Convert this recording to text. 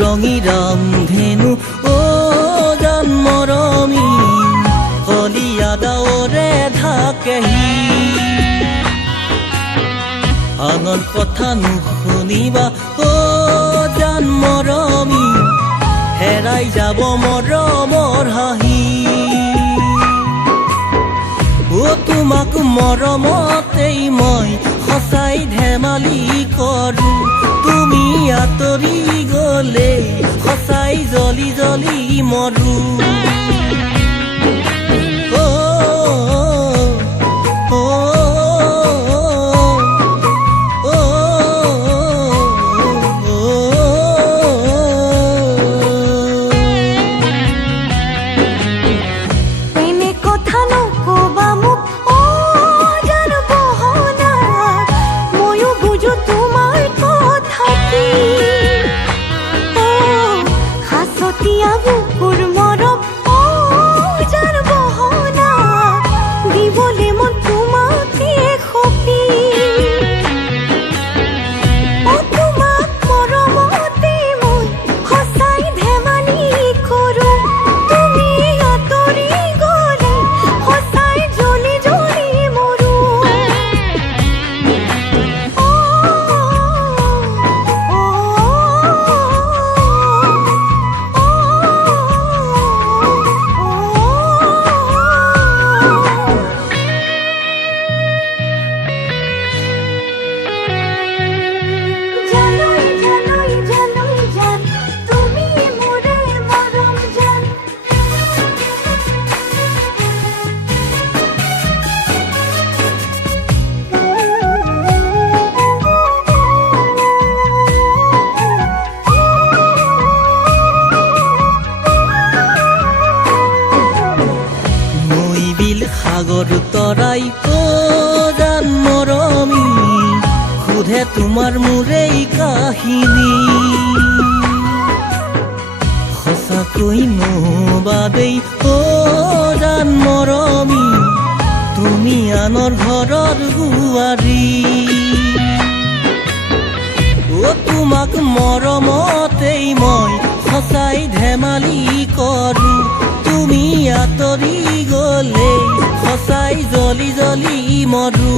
ৰঙী ৰামধেনু ও জান মৰমী কলিয়া ডাৱৰে ঢাকেহি আনৰ কথা নুশুনিবা ও জান মৰমী হেৰাই যাব মৰমৰ হাঁহি ও তোমাক মৰমতেই মই সঁচাই ধেমালি কৰোঁ তুমি আঁতৰি গলে সঁচাই জ্বলি জ্বলি মৰো সাগৰ তৰাই জান মৰমী সোধে তোমাৰ মোৰেই কাহিনী সঁচাকৈ নবাদেই জান মৰমী তুমি আনৰ ঘৰৰ বোৱাৰী তোমাক মৰমতেই মই সঁচাই ধেমালি কৰোঁ তুমি আঁতৰি গলে সঁচাই জ্বলি জ্বলি মৰো